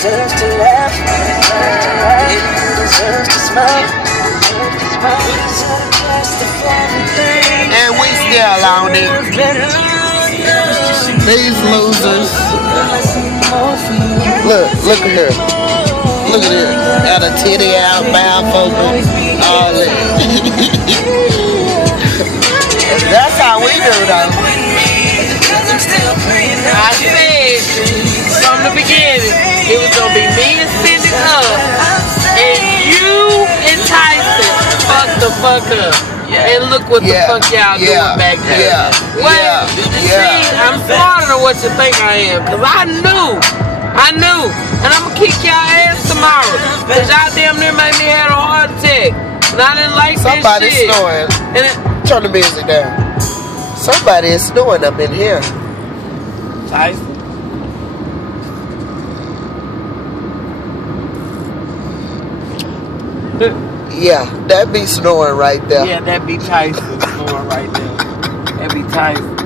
deserve to laugh. Maybe you deserve to smile. And we still on it. These losers. Look at her. Look at it. Got a titty out, mouth open, all that. That's how we do though. I said from the beginning, it was gonna be me and Cindy up, and you and Tyson fuck the fuck up. And look what the fuck y'all doing back there. See, I'm smarter than what you think I am, cause I knew, and I'm gonna kick y'all ass tomorrow, cause y'all damn near made me have a heart attack, and I didn't like Somebody this shit. snoring. And Turn the music down. Somebody is snoring up in here. Tyson. Yeah, that be snoring right there. Yeah, that be Tyson snoring right there. That be Tyson.